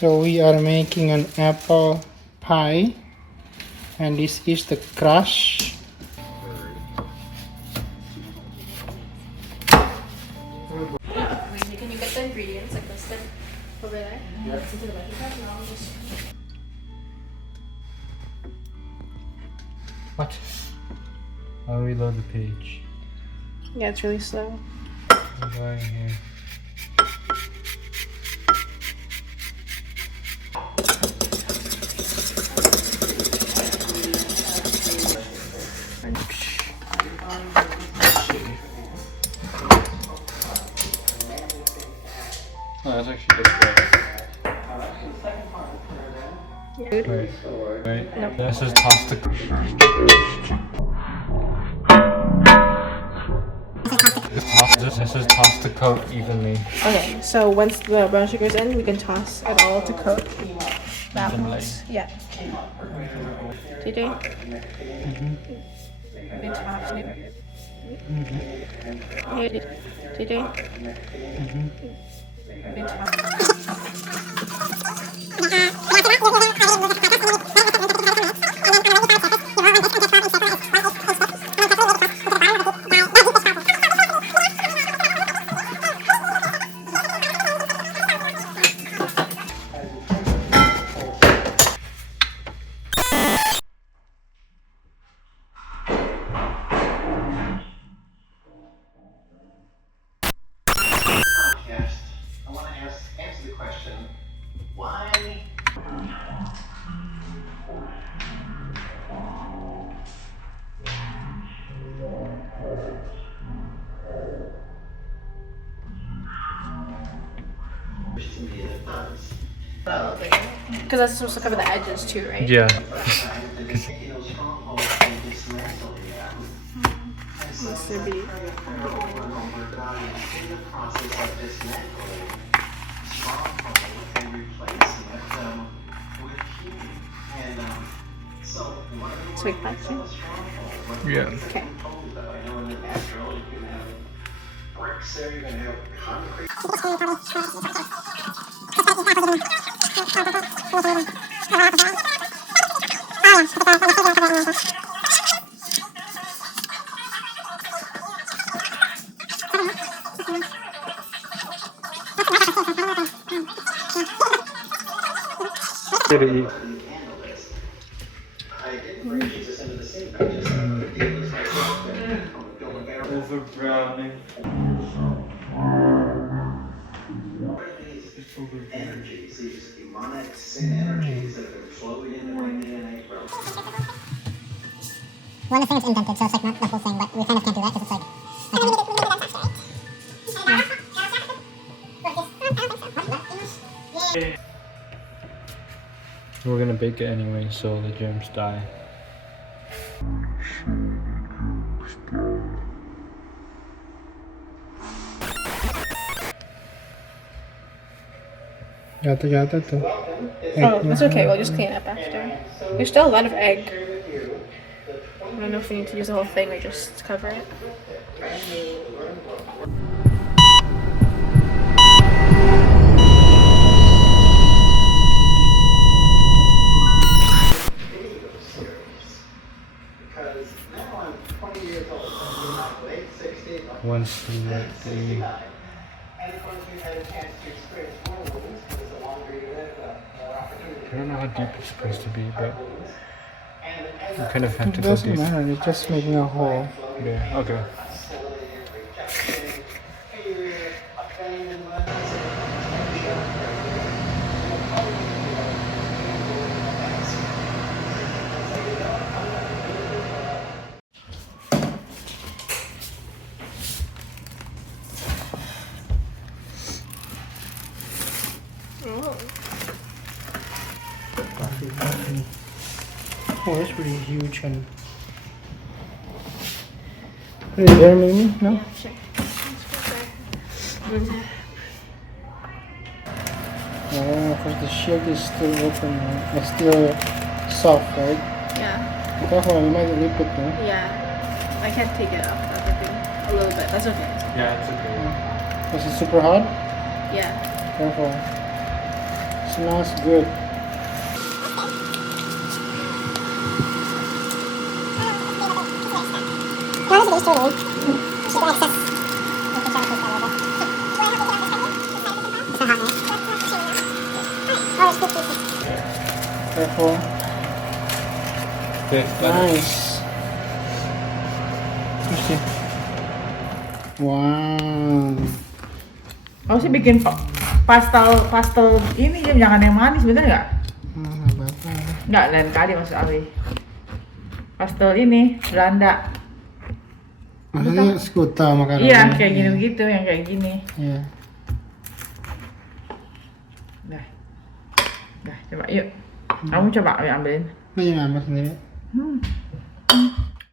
So we are making an apple pie, and this is the crust. Can you get the ingredients like listed over there? Yeah. Into the veggie pack, and I'll just... What? I'll reload the page. Yeah, it's really slow. I'm going here. Oh, that's actually good. Wait. Nope. Let's just toss the. Let's just toss the coat evenly. Okay, so once the brown sugar's in, we can toss it all to coat that Evenly. Yeah. TJ? TJ? Because that's supposed to cover the edges too, right? Yeah. Must there be? Sweet plastic? Yeah. Okay. Over browning. One of the things indented, so it's like not the whole thing, but we kind of can't do that because it's like. We're gonna bake it anyway, so the germs die. Jatuh tuh. Oh, it's okay. We'll just clean it up after. There's still a lot of egg. I don't know if we need to use the whole thing or just cover it. Once we let the I don't know how deep it's supposed to be, but you kind of have to It go doesn't deep. matter, it's just making a hole. Yeah, okay. Oh, that's pretty huge and pretty there maybe? No? Sure. Oh, because the shield is still open, right? It's still soft, right? Yeah. Careful, you might rip it, no? Yeah. I can't take it off everything. A little bit. That's okay. Yeah, it's okay. Was it super hot? Yeah. Careful. smells good. No, this is the strawberry. Should be excess. You can try to taste that a little bit. It's not hot now. Oh, it's good pieces. Careful. Okay, Nice. Terus ya. Wow. Aku sih bikin pastel ini jangan yang manis, bener nggak? Nggak apa-apa. Nggak, lain kali maksud Awi. Pastel ini Belanda. Maksudnya skuta makanan. Iya, kayak gini begitu, yang kayak gini. Iya. Dah, coba yuk. Kamu coba Awi ambilin. Lu yang ambil sendiri.